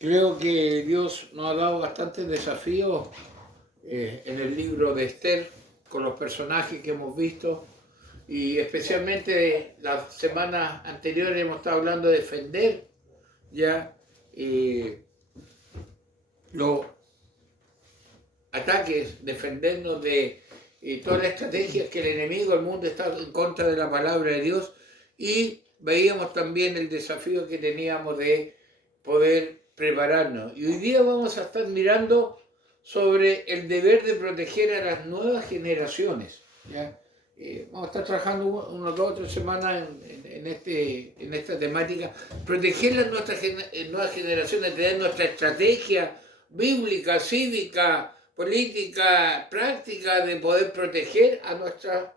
Creo que Dios nos ha dado bastantes desafíos en el libro de Esther, con los personajes que hemos visto, y especialmente las semanas anteriores hemos estado hablando de defender ya los ataques, defendernos de todas las estrategias que el enemigo, el mundo está en contra de la palabra de Dios, y veíamos también el desafío que teníamos de poder prepararnos. Y hoy día vamos a estar mirando sobre el deber de proteger a las nuevas generaciones. ¿Ya? Vamos a estar trabajando unas 2 o 3 semanas en esta temática. Proteger las nuevas generaciones, tener nuestra estrategia bíblica, cívica, política, práctica de poder proteger a nuestras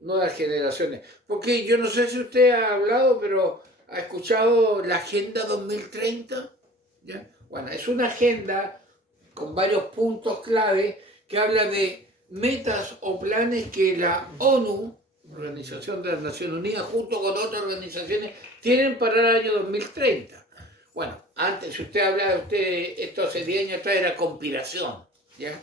nuevas generaciones. Porque yo no sé si usted ha hablado, pero ha escuchado la Agenda 2030. ¿Ya? Bueno, es una agenda con varios puntos clave que habla de metas o planes que la ONU, Organización de las Naciones Unidas, junto con otras organizaciones, tienen para el año 2030. Bueno, antes, si usted hablaba, esto hace 10 años atrás era conspiración, ¿ya?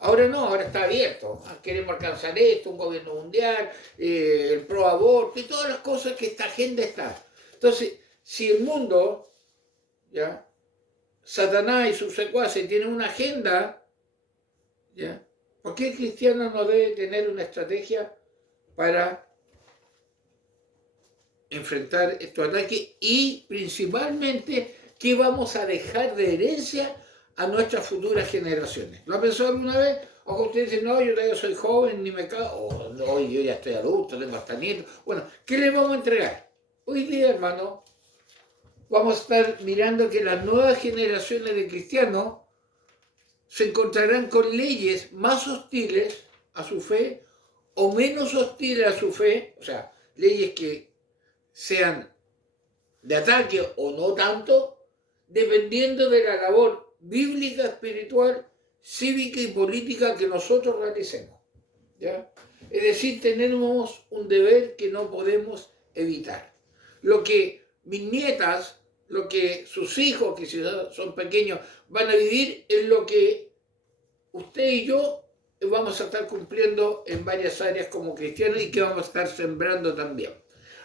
Ahora no, ahora está abierto. Queremos alcanzar esto, un gobierno mundial, el pro aborto y todas las cosas que esta agenda está. Entonces, si el mundo, ¿ya? Satanás y sus secuaces tienen una agenda, ¿ya? ¿Por qué el cristiano no debe tener una estrategia para enfrentar estos ataques? Y principalmente, ¿qué vamos a dejar de herencia a nuestras futuras generaciones? ¿Lo ha pensado alguna vez? O que usted dice, no, yo todavía soy joven, ni me cago, o no, yo ya estoy adulto, tengo hasta nietos. Bueno, ¿qué le vamos a entregar? Hoy día, hermano, vamos a estar mirando que las nuevas generaciones de cristianos se encontrarán con leyes más hostiles a su fe o menos hostiles a su fe, o sea, leyes que sean de ataque o no tanto, dependiendo de la labor bíblica, espiritual, cívica y política que nosotros realicemos. ¿Ya? Es decir, tenemos un deber que no podemos evitar. Lo que mis nietas, lo que sus hijos, que si son pequeños, van a vivir es lo que usted y yo vamos a estar cumpliendo en varias áreas como cristianos y que vamos a estar sembrando también.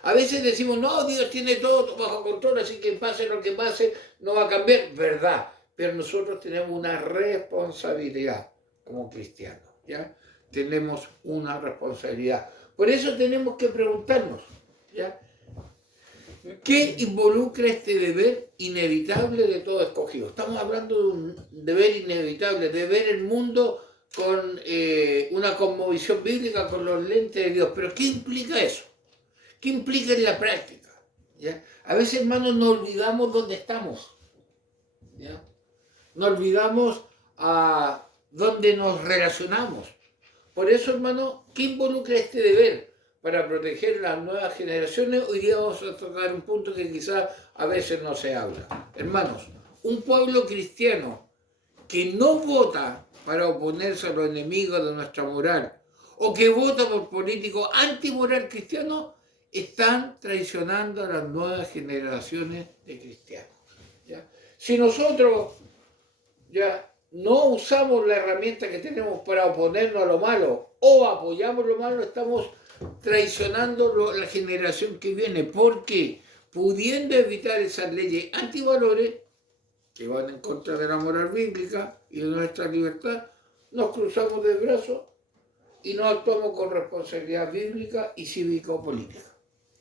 A veces decimos, no, Dios tiene todo bajo control, así que pase lo que pase, no va a cambiar. Verdad, pero nosotros tenemos una responsabilidad como cristianos, ¿ya? Tenemos una responsabilidad. Por eso tenemos que preguntarnos, ¿ya? ¿Qué involucra este deber inevitable de todo escogido? Estamos hablando de un deber inevitable, de ver el mundo con una cosmovisión bíblica, con los lentes de Dios. Pero ¿qué implica eso? ¿Qué implica en la práctica? ¿Ya? A veces, hermanos, nos olvidamos dónde estamos. ¿Ya? Nos olvidamos a dónde nos relacionamos. Por eso, hermano, ¿qué involucra este deber para proteger las nuevas generaciones? Hoy día vamos a tocar un punto que quizás a veces no se habla. Hermanos, un pueblo cristiano que no vota para oponerse a los enemigos de nuestra moral o que vota por políticos antimoral cristianos, están traicionando a las nuevas generaciones de cristianos. ¿Ya? Si nosotros ya no usamos la herramienta que tenemos para oponernos a lo malo o apoyamos lo malo, estamos traicionando la generación que viene, porque pudiendo evitar esas leyes antivalores que van en contra de la moral bíblica y de nuestra libertad, nos cruzamos de brazos y no actuamos con responsabilidad bíblica y cívico-política.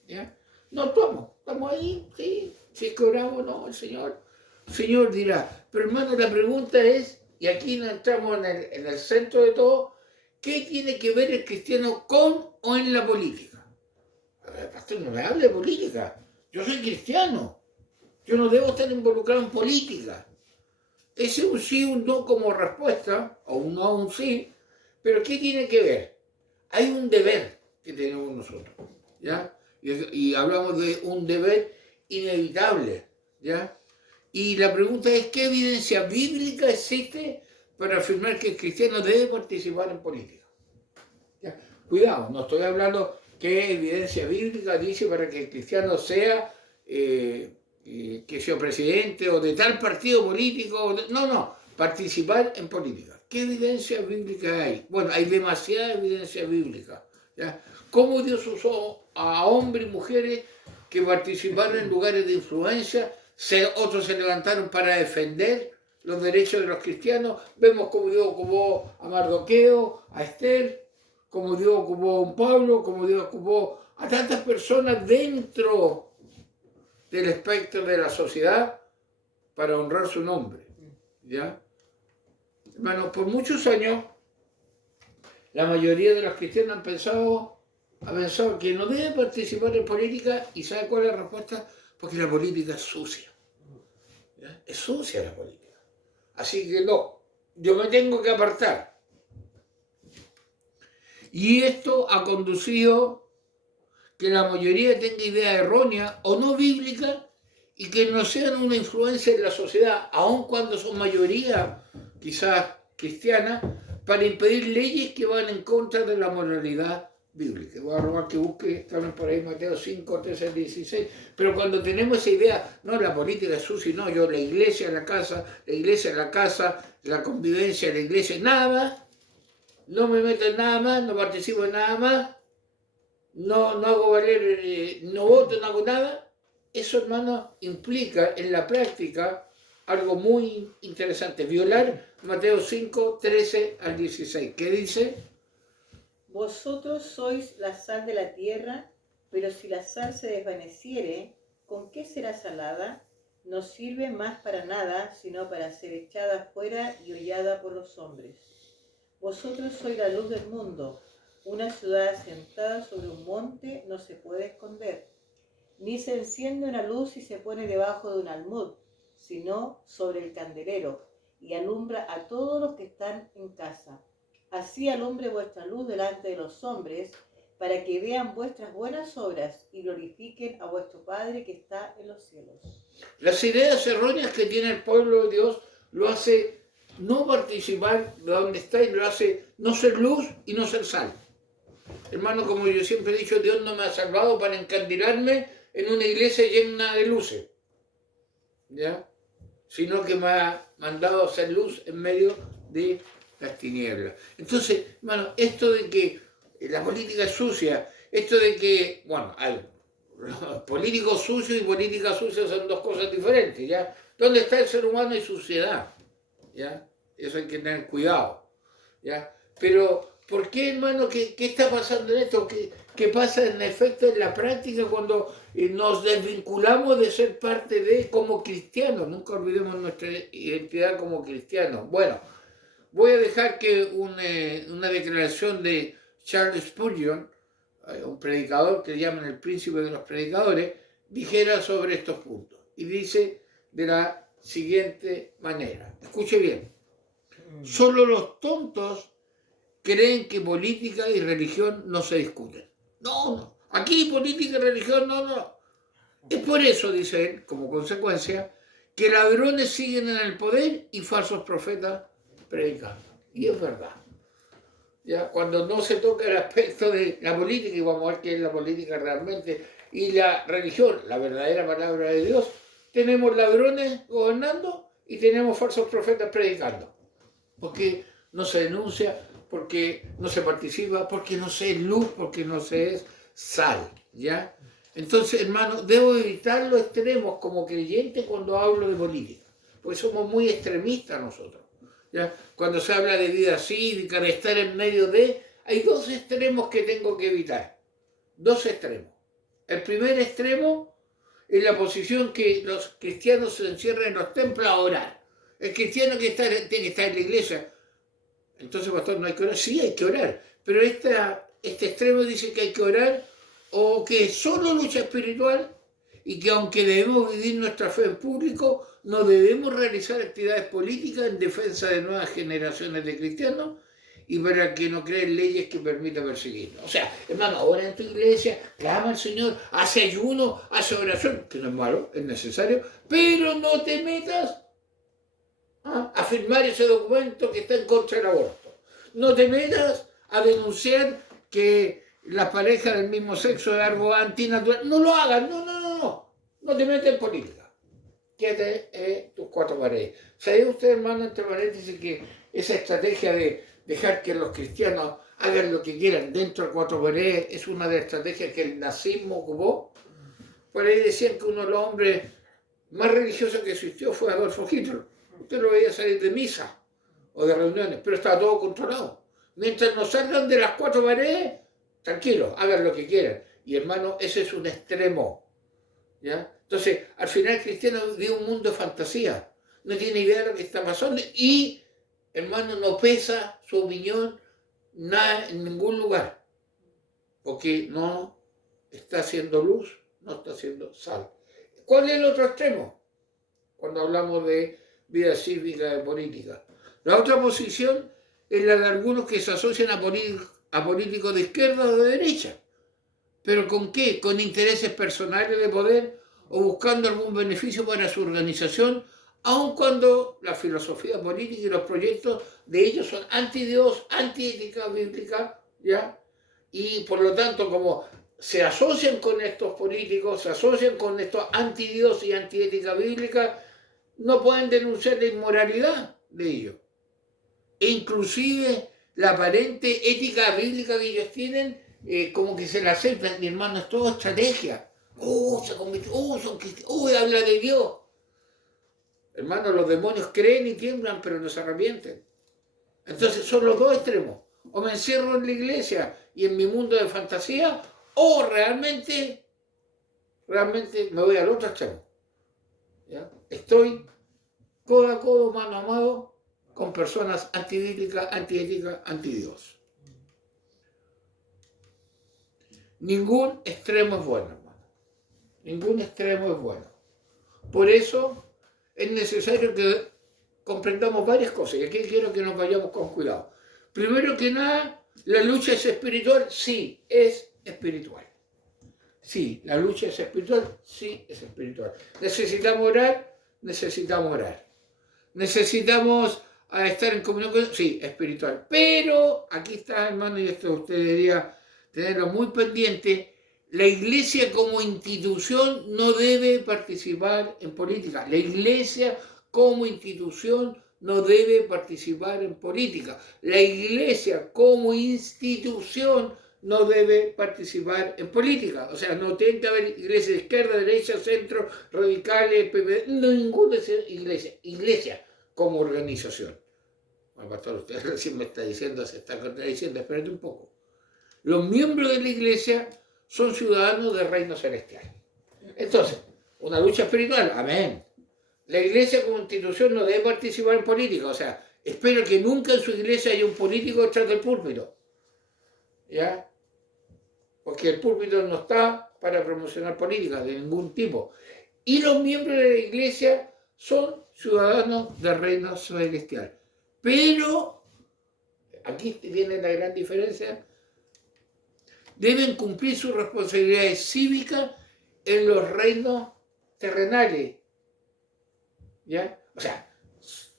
¿Ya? No actuamos, estamos ahí, sí, si es que oramos, no, el Señor dirá. Pero hermano, la pregunta es, y aquí nos entramos en el centro de todo, ¿qué tiene que ver el cristiano con o en la política? A ver, pastor, no me hable de política, yo soy cristiano, yo no debo estar involucrado en política. Ese un sí, un no como respuesta, o un no, un sí, pero ¿qué tiene que ver? Hay un deber que tenemos nosotros, ¿ya? Y hablamos de un deber inevitable, ¿ya? Y la pregunta es, ¿qué evidencia bíblica existe para afirmar que el cristiano debe participar en política? ¿Ya? Cuidado, no estoy hablando qué evidencia bíblica dice para que el cristiano sea que sea presidente o de tal partido político. No, participar en política. ¿Qué evidencia bíblica hay? Bueno, hay demasiada evidencia bíblica. ¿Ya? ¿Cómo Dios usó a hombres y mujeres que participaron en lugares de influencia? Otros se levantaron para defender los derechos de los cristianos. Vemos cómo Dios ocupó a Mardoqueo, a Esther, cómo Dios ocupó a un Pablo, cómo Dios ocupó a tantas personas dentro del espectro de la sociedad para honrar su nombre. ¿Ya? Hermano, por muchos años la mayoría de los cristianos han pensado que no deben participar en política, y ¿sabe cuál es la respuesta? Porque la política es sucia. ¿Ya? Es sucia la política. Así que no, yo me tengo que apartar. Y esto ha conducido que la mayoría tenga idea errónea o no bíblica y que no sean una influencia en la sociedad, aun cuando son mayoría quizás cristiana, para impedir leyes que van en contra de la moralidad bíblica. Voy a robar que busque también por ahí Mateo 5, 13 al 16. Pero cuando tenemos esa idea, no, la política es sucia, no, yo la iglesia, la casa, la convivencia, la iglesia, nada más, no me meto en nada más, no participo en nada más, no hago valer, no voto, no hago nada. Eso, hermano, implica en la práctica algo muy interesante, violar Mateo 5, 13 al 16. ¿Qué dice? Vosotros sois la sal de la tierra, pero si la sal se desvaneciere, ¿con qué será salada? No sirve más para nada, sino para ser echada fuera y hollada por los hombres. Vosotros sois la luz del mundo. Una ciudad asentada sobre un monte no se puede esconder, ni se enciende una luz y se pone debajo de un almud, sino sobre el candelero, y alumbra a todos los que están en casa. Así alumbre vuestra luz delante de los hombres, para que vean vuestras buenas obras y glorifiquen a vuestro Padre que está en los cielos. Las ideas erróneas que tiene el pueblo de Dios lo hace no participar de donde está y lo hace no ser luz y no ser sal. Hermano, como yo siempre he dicho, Dios no me ha salvado para encandilarme en una iglesia llena de luces, ¿ya? Sino que me ha mandado a hacer luz en medio de las tinieblas. Entonces, hermano, esto de que la política es sucia, esto de que, bueno, hay políticos sucios y política sucia son dos cosas diferentes, ¿ya? ¿Dónde está el ser humano y suciedad? ¿Ya? Eso hay que tener cuidado, ¿ya? Pero, ¿por qué, hermano? ¿Qué está pasando en esto? ¿Qué pasa en efecto en la práctica cuando nos desvinculamos de ser parte de como cristianos? Nunca olvidemos nuestra identidad como cristianos. Bueno, voy a dejar que una declaración de Charles Spurgeon, un predicador que llaman el príncipe de los predicadores, dijera sobre estos puntos. Y dice de la siguiente manera. Escuche bien. Solo los tontos creen que política y religión no se discuten. No. Aquí política y religión no. Es por eso, dice él, como consecuencia, que ladrones siguen en el poder y falsos profetas predicando. Y es verdad. ¿Ya? Cuando no se toca el aspecto de la política, y vamos a ver qué es la política realmente, y la religión, la verdadera palabra de Dios, tenemos ladrones gobernando y tenemos falsos profetas predicando. Porque no se denuncia, porque no se participa, porque no se es luz, porque no se es sal, ¿ya? Entonces, hermano, debo evitar los extremos como creyente cuando hablo de política, porque somos muy extremistas nosotros, ¿ya? Cuando se habla de vida cívica, de estar en medio de... Hay dos extremos que tengo que evitar, dos extremos. El primer extremo es la posición que los cristianos se encierran en los templos a orar. El cristiano que tiene que estar en la iglesia. Entonces, pastor, no hay que orar. Sí, hay que orar. Pero este extremo dice que hay que orar o que es solo lucha espiritual y que aunque debemos vivir nuestra fe en público, no debemos realizar actividades políticas en defensa de nuevas generaciones de cristianos y para que no creen leyes que permitan perseguirnos. O sea, hermano, ahora en tu iglesia clama al Señor, hace ayuno, hace oración, que no es malo, es necesario, pero no te metas a firmar ese documento que está en contra del aborto. No te metas a denunciar que las parejas del mismo sexo es algo antinatural. No lo hagas, no te metas en política. quédate tus cuatro paredes. ¿Sabía usted, hermano, entre paréntesis, que esa estrategia de dejar que los cristianos hagan lo que quieran dentro de cuatro paredes es una de las estrategias que el nazismo ocupó? Por ahí decían que uno de los hombres más religiosos que existió fue Adolfo Hitler. Usted lo veía salir de misa o de reuniones, pero estaba todo controlado. Mientras no salgan de las cuatro paredes, tranquilos, hagan lo que quieran. Y hermano, ese es un extremo. ¿Ya? Entonces, al final el cristiano vive un mundo de fantasía. No tiene idea de lo que está pasando y, hermano, no pesa su opinión nada en ningún lugar. Porque no está haciendo luz, no está haciendo sal. ¿Cuál es el otro extremo? Cuando hablamos de vida cívica, de política. La otra posición es la de algunos que se asocian a políticos de izquierda o de derecha. ¿Pero con qué? ¿Con intereses personales de poder o buscando algún beneficio para su organización, aun cuando la filosofía política y los proyectos de ellos son anti-Dios, anti-ética bíblica, ¿ya? Y por lo tanto, como se asocian con estos políticos, se asocian con estos anti-Dios y anti-ética bíblica, no pueden denunciar la inmoralidad de ellos. E inclusive la aparente ética bíblica que ellos tienen, como que se la aceptan. Mi hermano, es todo estrategia. Se convirtió, son cristianos, habla de Dios. Hermano, los demonios creen y tiemblan, pero no se arrepienten. Entonces son los dos extremos. O me encierro en la iglesia y en mi mundo de fantasía, o realmente me voy al otro extremo. ¿Ya? Estoy codo a codo, mano a mano, con personas antibíblicas, antiéticas, antidios. Ningún extremo es bueno, hermano. Ningún extremo es bueno. Por eso es necesario que comprendamos varias cosas. Y aquí quiero que nos vayamos con cuidado. Primero que nada, ¿la lucha es espiritual? Sí, es espiritual. Sí, la lucha es espiritual, sí, es espiritual. ¿Necesitamos orar? Necesitamos orar. ¿Necesitamos estar en comunión con Dios? Sí, espiritual. Pero, aquí está, hermano, y esto usted debería tenerlo muy pendiente, la iglesia como institución no debe participar en política. La iglesia como institución no debe participar en política. La iglesia como institución no debe participar en política. O sea, no tiene que haber iglesia de izquierda, derecha, centro, radicales, PP, no, ninguna iglesia. Iglesia como organización. Bueno, pastor, usted recién me está diciendo, se está contradiciendo, espérate un poco. Los miembros de la iglesia son ciudadanos del reino celestial. Entonces, una lucha espiritual, amén. La iglesia como institución no debe participar en política, o sea, espero que nunca en su iglesia haya un político detrás del púlpito. ¿Ya? Porque el púlpito no está para promocionar política de ningún tipo. Y los miembros de la iglesia son ciudadanos del reino celestial. Pero, aquí viene la gran diferencia, deben cumplir sus responsabilidades cívicas en los reinos terrenales. ¿Ya? O sea,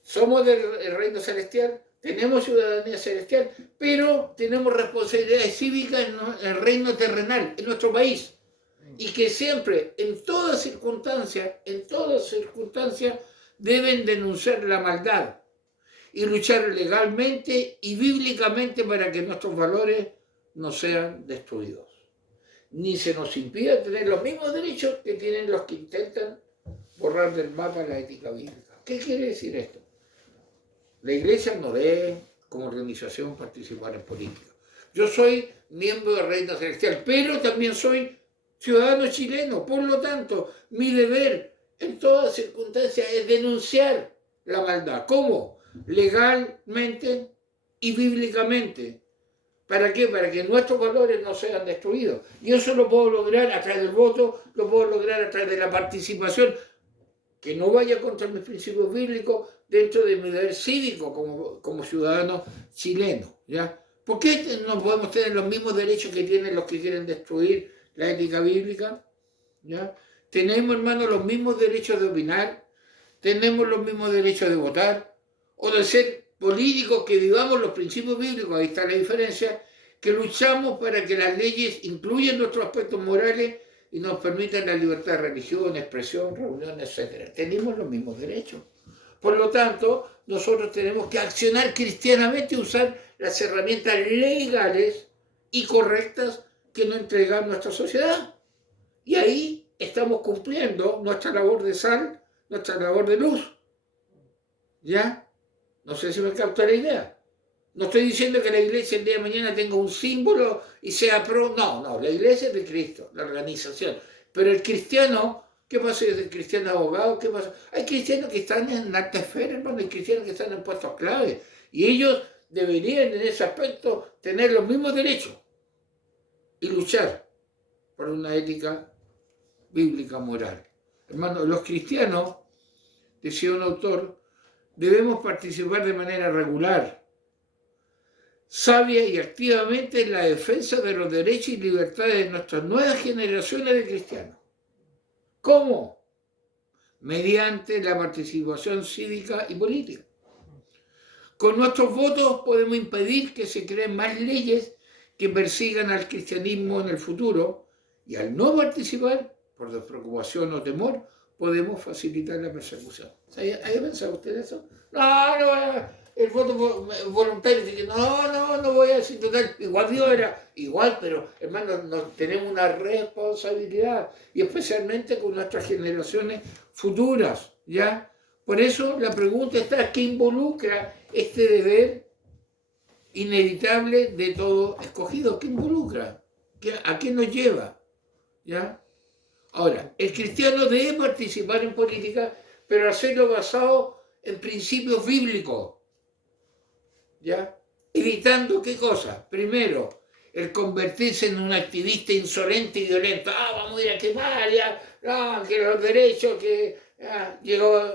somos del reino celestial, tenemos ciudadanía celestial, pero tenemos responsabilidades cívicas en el reino terrenal, en nuestro país. Y que siempre, en todas circunstancias, deben denunciar la maldad y luchar legalmente y bíblicamente para que nuestros valores no sean destruidos. Ni se nos impida tener los mismos derechos que tienen los que intentan borrar del mapa la ética bíblica. ¿Qué quiere decir esto? La iglesia no debe, como organización, participar en política. Yo soy miembro del reino celestial, pero también soy ciudadano chileno. Por lo tanto, mi deber en todas circunstancias es denunciar la maldad. ¿Cómo? Legalmente y bíblicamente. ¿Para qué? Para que nuestros valores no sean destruidos. Y eso lo puedo lograr a través del voto, lo puedo lograr a través de la participación, que no vaya contra mis principios bíblicos dentro de mi deber cívico como ciudadano chileno. ¿Ya? ¿Por qué no podemos tener los mismos derechos que tienen los que quieren destruir la ética bíblica? ¿Ya? Tenemos, hermanos, los mismos derechos de opinar, tenemos los mismos derechos de votar, o de ser políticos que vivamos los principios bíblicos, ahí está la diferencia, que luchamos para que las leyes incluyan nuestros aspectos morales y nos permiten la libertad de religión, expresión, reunión, etc. Tenemos los mismos derechos. Por lo tanto, nosotros tenemos que accionar cristianamente y usar las herramientas legales y correctas que nos entrega nuestra sociedad. Y ahí estamos cumpliendo nuestra labor de sal, nuestra labor de luz. ¿Ya? No sé si me capta la idea. No estoy diciendo que la iglesia el día de mañana tenga un símbolo y sea pro. No, la iglesia es de Cristo, la organización. Pero el cristiano, ¿qué pasa si es el cristiano abogado? ¿Qué pasa? Hay cristianos que están en alta esfera, hermano, hay cristianos que están en puestos clave. Y ellos deberían en ese aspecto tener los mismos derechos y luchar por una ética bíblica moral. Hermano, los cristianos, decía un autor, debemos participar de manera regular, sabia y activamente en la defensa de los derechos y libertades de nuestras nuevas generaciones de cristianos. ¿Cómo? Mediante la participación cívica y política. Con nuestros votos podemos impedir que se creen más leyes que persigan al cristianismo en el futuro, y al no participar, por despreocupación o temor, podemos facilitar la persecución. ¿Hay pensado usted eso? No, el voto voluntario, dice que no voy a decir total. Igual Dios era igual, pero hermano, tenemos una responsabilidad, y especialmente con nuestras generaciones futuras, ¿ya? Por eso la pregunta está, ¿qué involucra este deber inevitable de todo escogido? ¿Qué involucra? ¿A qué nos lleva? ¿Ya? Ahora, el cristiano debe participar en política, pero hacerlo basado en principios bíblicos, ¿ya? Evitando ¿qué cosa? Primero, el convertirse en un activista insolente y violento. Vamos a ir a quemar, ya, no, que los derechos, que llegó,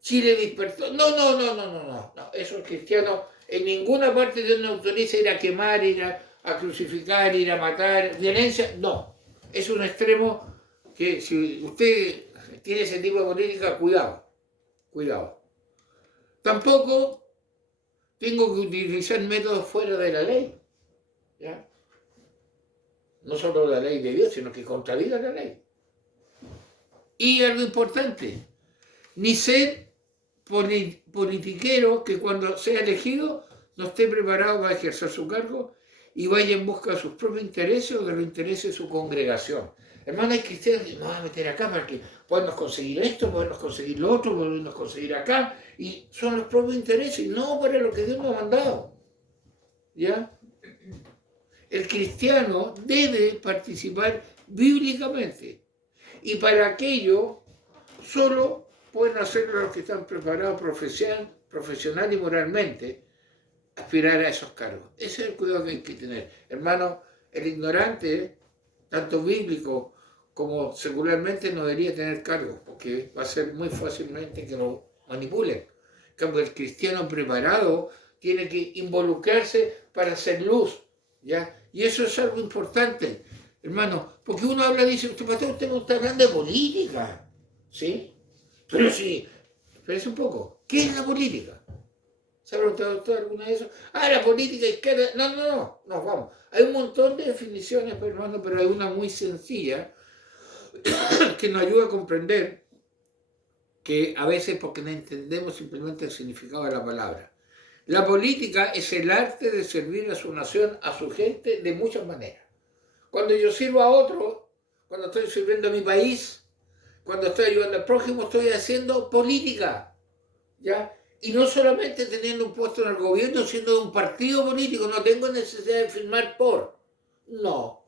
Chile despertó. No, eso el cristiano en ninguna parte de donde autoriza ir a quemar, ir a crucificar, ir a matar, violencia, no. Es un extremo que si usted tiene ese tipo de política, cuidado. Tampoco tengo que utilizar métodos fuera de la ley, ¿ya? No solo la ley de Dios, sino que contradiga la ley. Y algo importante, ni ser politiquero que cuando sea elegido no esté preparado para ejercer su cargo y vaya en busca de sus propios intereses o de los intereses de su congregación. Hermano, hay cristianos que nos van a meter acá para que podamos conseguir esto, podamos conseguir lo otro, podamos conseguir acá, y son los propios intereses, no para lo que Dios nos ha mandado. ¿Ya? El cristiano debe participar bíblicamente, y para aquello solo pueden hacerlo los que están preparados profesional y moralmente, aspirar a esos cargos. Ese es el cuidado que hay que tener. Hermano, el ignorante, tanto bíblico como secularmente, no debería tener cargos, porque va a ser muy fácilmente que lo manipulen. En cambio, el cristiano preparado tiene que involucrarse para hacer luz, ¿ya? Y eso es algo importante, hermano, porque uno habla y dice, usted no está hablando de política, ¿sí? Pero sí, espérese un poco, ¿qué es la política? ¿Se ha preguntado usted alguna de eso? La política izquierda. No, vamos. Hay un montón de definiciones, hermano, pero hay una muy sencilla que nos ayuda a comprender que a veces porque no entendemos simplemente el significado de la palabra. La política es el arte de servir a su nación, a su gente, de muchas maneras. Cuando yo sirvo a otro, cuando estoy sirviendo a mi país, cuando estoy ayudando al prójimo, estoy haciendo política, ¿ya? Y no solamente teniendo un puesto en el gobierno, siendo de un partido político, no tengo necesidad de firmar por. No,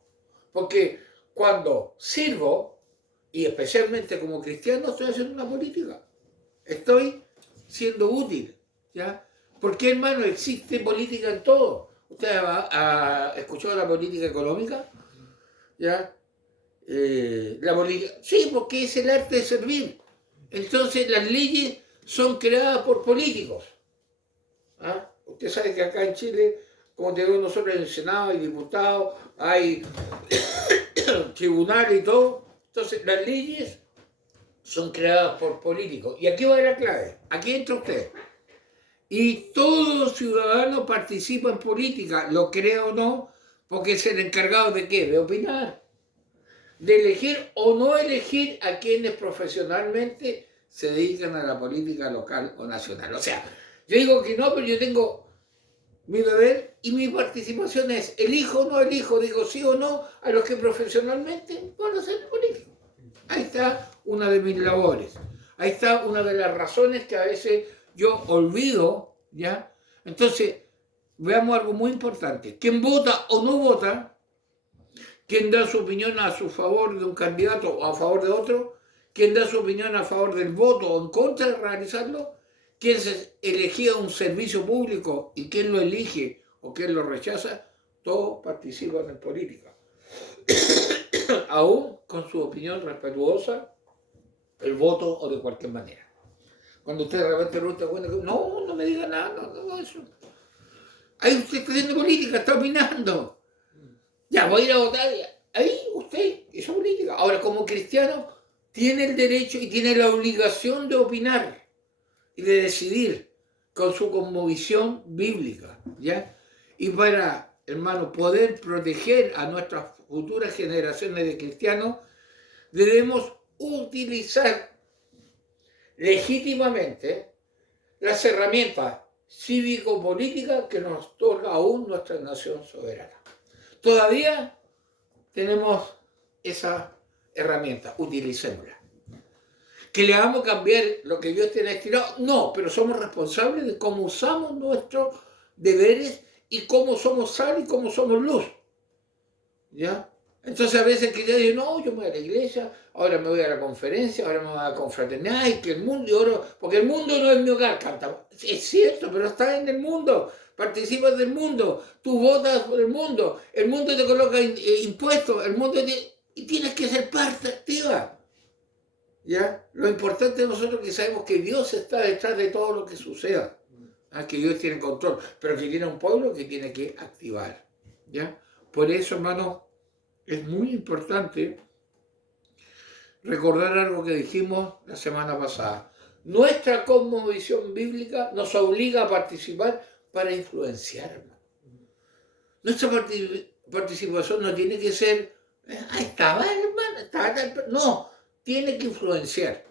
porque cuando sirvo, y especialmente como cristiano, estoy haciendo una política. Estoy siendo útil, ¿ya? Porque, hermano, existe política en todo. ¿Usted ha escuchado la política económica? ¿Ya? La política. Sí, porque es el arte de servir. Entonces, las leyes son creadas por políticos. Usted sabe que acá en Chile, como tenemos nosotros en el Senado, hay diputados, hay tribunales y todo. Entonces, las leyes son creadas por políticos. Y aquí va la clave. Aquí entra usted. Y todo ciudadano participa en política, lo crea o no, porque es el encargado de ¿qué? De opinar, de elegir o no elegir a quienes profesionalmente se dedican a la política local o nacional. O sea, yo digo que no, pero yo tengo mi deber y mi participación es elijo o no elijo, digo sí o no a los que profesionalmente van a ser políticos. Ahí está una de mis labores. Ahí está una de las razones que a veces yo olvido, ¿ya? Entonces, veamos algo muy importante. Quien vota o no vota, quien da su opinión a su favor de un candidato o a favor de otro, quien da su opinión a favor del voto o en contra de realizarlo, quien se elegía un servicio público y quien lo elige o quien lo rechaza, todos participan en política. Aún con su opinión respetuosa, el voto o de cualquier manera. Cuando usted de repente pregunta, bueno, no me diga nada, no, eso. Ahí usted está haciendo política, está opinando. Ya, voy a ir a votar. Ahí usted hizo política. Ahora, como cristiano, tiene el derecho y tiene la obligación de opinar y de decidir con su cosmovisión bíblica, ¿ya? Y para, hermano, poder proteger a nuestras futuras generaciones de cristianos, debemos utilizar legítimamente las herramientas cívico-políticas que nos otorga aún nuestra nación soberana. Todavía tenemos esa herramienta, utilicémosla. ¿Que le vamos a cambiar lo que Dios tiene estirado? No, pero somos responsables de cómo usamos nuestros deberes y cómo somos sal y cómo somos luz. ¿Ya? Entonces a veces que yo digo, no, yo me voy a la iglesia, ahora me voy a la conferencia, ahora me voy a la confraternidad, y que el mundo, ahora, porque el mundo no es mi hogar, canta. Es cierto, pero estás en el mundo, participas del mundo, tú votas por el mundo te coloca impuestos, el mundo y tienes que ser parte activa. ¿Ya? Lo importante de nosotros es que sabemos que Dios está detrás de todo lo que suceda, que Dios tiene control, pero que tiene un pueblo que tiene que activar. ¿Ya? Por eso, hermano, es muy importante recordar algo que dijimos la semana pasada. Nuestra cosmovisión bíblica nos obliga a participar para influenciar, hermano. Nuestra participación no tiene que ser, estaba, hermano, no, tiene que influenciar.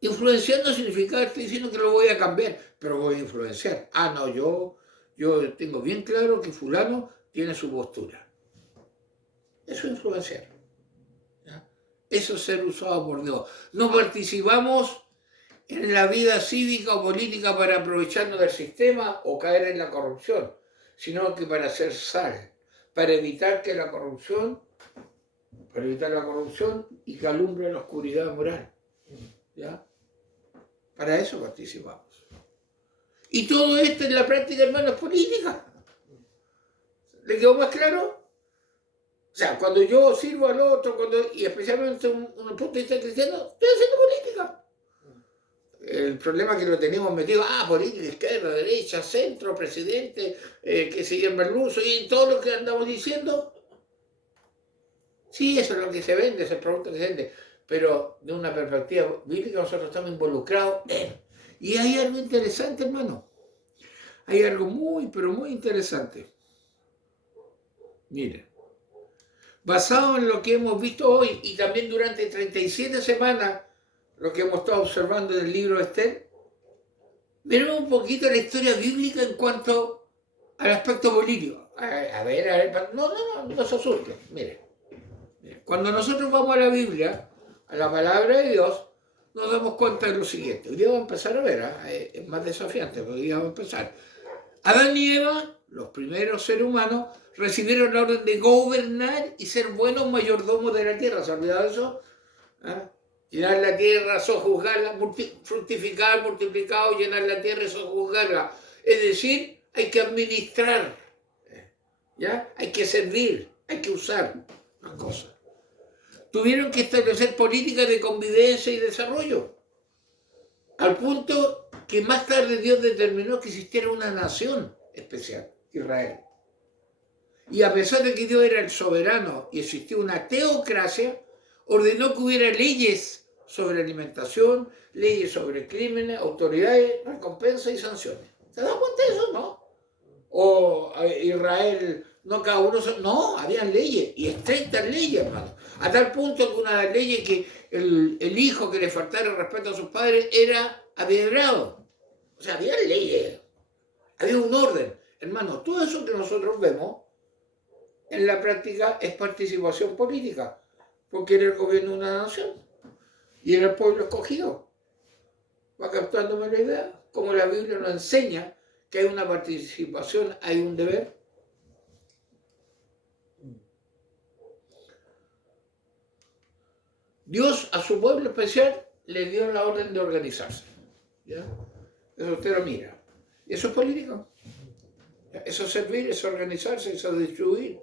Influenciar no significa que estoy diciendo que lo voy a cambiar, pero voy a influenciar. No, yo tengo bien claro que fulano tiene su postura. Eso es influenciar. ¿Ya? Eso es ser usado por Dios. No participamos en la vida cívica o política para aprovecharnos del sistema o caer en la corrupción, sino que para ser sal, para evitar la corrupción y que alumbre la oscuridad moral. ¿Ya? Para eso participamos. Y todo esto en la práctica, hermano, es política. ¿Le quedó más claro? O sea, cuando yo sirvo al otro, y especialmente un punto de vista cristiano, estoy haciendo política. El problema es que lo tenemos metido, política, izquierda, derecha, centro, presidente, que se llama el uso, y en todo lo que andamos diciendo. Sí, eso es lo que se vende, es el producto que se vende. Pero de una perspectiva bíblica nosotros estamos involucrados en. Y hay algo interesante, hermano. Hay algo muy, pero muy interesante. Mire. Basado en lo que hemos visto hoy y también durante 37 semanas, lo que hemos estado observando en el libro de Esther, veremos un poquito la historia bíblica en cuanto al aspecto político. A ver, no se asusten. Mire, cuando nosotros vamos a la Biblia, a la palabra de Dios, nos damos cuenta de lo siguiente. Hoy día vamos a empezar a ver, es más desafiante, pero hoy día vamos a empezar. Adán y Eva, los primeros seres humanos, recibieron la orden de gobernar y ser buenos mayordomos de la tierra. ¿Se ha olvidado eso? Llenar la tierra, sojuzgarla, fructificar, multiplicar, llenar la tierra y sojuzgarla. Es decir, hay que administrar, ¿ya? Hay que servir, hay que usar las cosas. Tuvieron que establecer políticas de convivencia y desarrollo, al punto que más tarde Dios determinó que existiera una nación especial, Israel. Y a pesar de que Dios era el soberano y existía una teocracia, ordenó que hubiera leyes sobre alimentación, leyes sobre crímenes, autoridades, recompensas y sanciones. ¿Se da cuenta de eso, no? O Israel no cada uno, no, habían leyes, y estrictas leyes, hermano. A tal punto que una de las leyes que el hijo que le faltara el respeto a sus padres era apedreado. O sea, había leyes, había un orden. Hermano, todo eso que nosotros vemos en la práctica es participación política, porque era el gobierno de una nación y era el pueblo escogido. ¿Va captándome la idea? Como la Biblia nos enseña que hay una participación, hay un deber. Dios a su pueblo especial le dio la orden de organizarse. ¿Ya? Eso usted lo mira. ¿Y eso es político? ¿Ya? Eso es servir, eso es organizarse, eso es distribuir.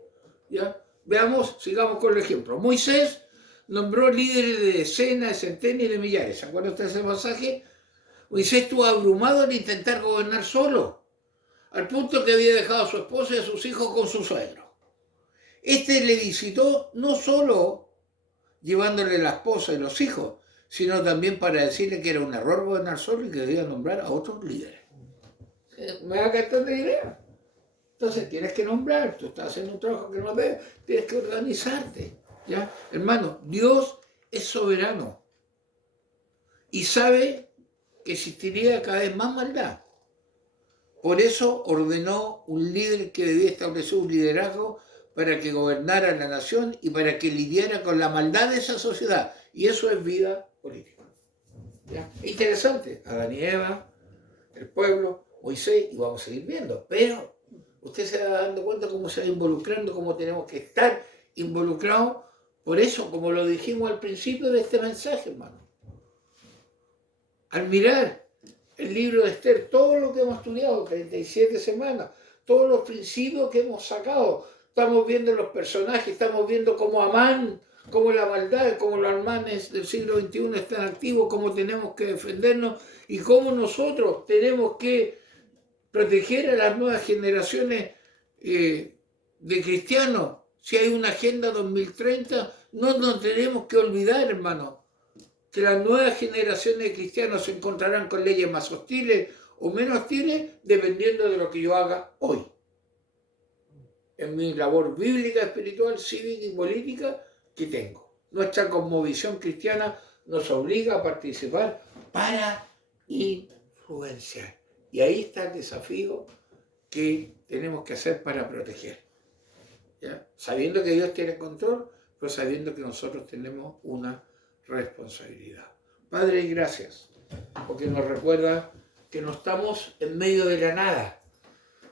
¿Ya? Veamos, sigamos con el ejemplo. Moisés nombró líderes de decenas, de centenas y de millares. ¿Se acuerda usted de ese pasaje? Moisés estuvo abrumado al intentar gobernar solo, al punto que había dejado a su esposa y a sus hijos con su suegro. Este le visitó no solo llevándole la esposa y los hijos, sino también para decirle que era un error gobernar solo y que debía nombrar a otros líderes. ¿Me va a captar de idea? Entonces tienes que nombrar, tú estás haciendo un trabajo que no ves, tienes que organizarte. ¿Ya? Hermano, Dios es soberano y sabe que existiría cada vez más maldad. Por eso ordenó un líder que debía establecer un liderazgo para que gobernara la nación y para que lidiara con la maldad de esa sociedad. Y eso es vida política. ¿Ya? Interesante. Adán y Eva, el pueblo, Moisés, y vamos a seguir viendo. Pero usted se va dando cuenta cómo se va involucrando, cómo tenemos que estar involucrados. Por eso, como lo dijimos al principio de este mensaje, hermano. Al mirar el libro de Esther, todo lo que hemos estudiado, 37 semanas, todos los principios que hemos sacado, estamos viendo los personajes, estamos viendo cómo Amán, cómo la maldad, cómo los almanes del siglo XXI están activos, cómo tenemos que defendernos y cómo nosotros tenemos que proteger a las nuevas generaciones de cristianos. Si hay una agenda 2030, no nos tenemos que olvidar, hermano, que las nuevas generaciones de cristianos se encontrarán con leyes más hostiles o menos hostiles dependiendo de lo que yo haga hoy. En mi labor bíblica, espiritual, cívica y política que tengo. Nuestra cosmovisión cristiana nos obliga a participar para influenciar. Y ahí está el desafío que tenemos que hacer para proteger. ¿Ya? Sabiendo que Dios tiene control, pero sabiendo que nosotros tenemos una responsabilidad. Padre, gracias, porque nos recuerda que no estamos en medio de la nada,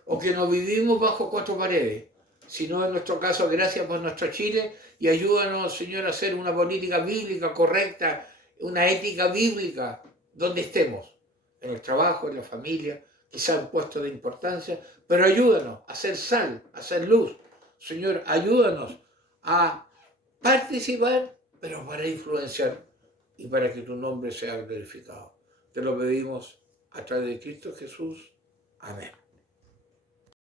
o que no vivimos bajo cuatro paredes, sino en nuestro caso, gracias por nuestro Chile, y ayúdanos, Señor, a hacer una política bíblica correcta, una ética bíblica, donde estemos, en el trabajo, en la familia, quizá en puestos de importancia, pero ayúdanos a hacer sal, a hacer luz. Señor, ayúdanos a participar, pero para influenciar y para que tu nombre sea glorificado. Te lo pedimos a través de Cristo Jesús. Amén.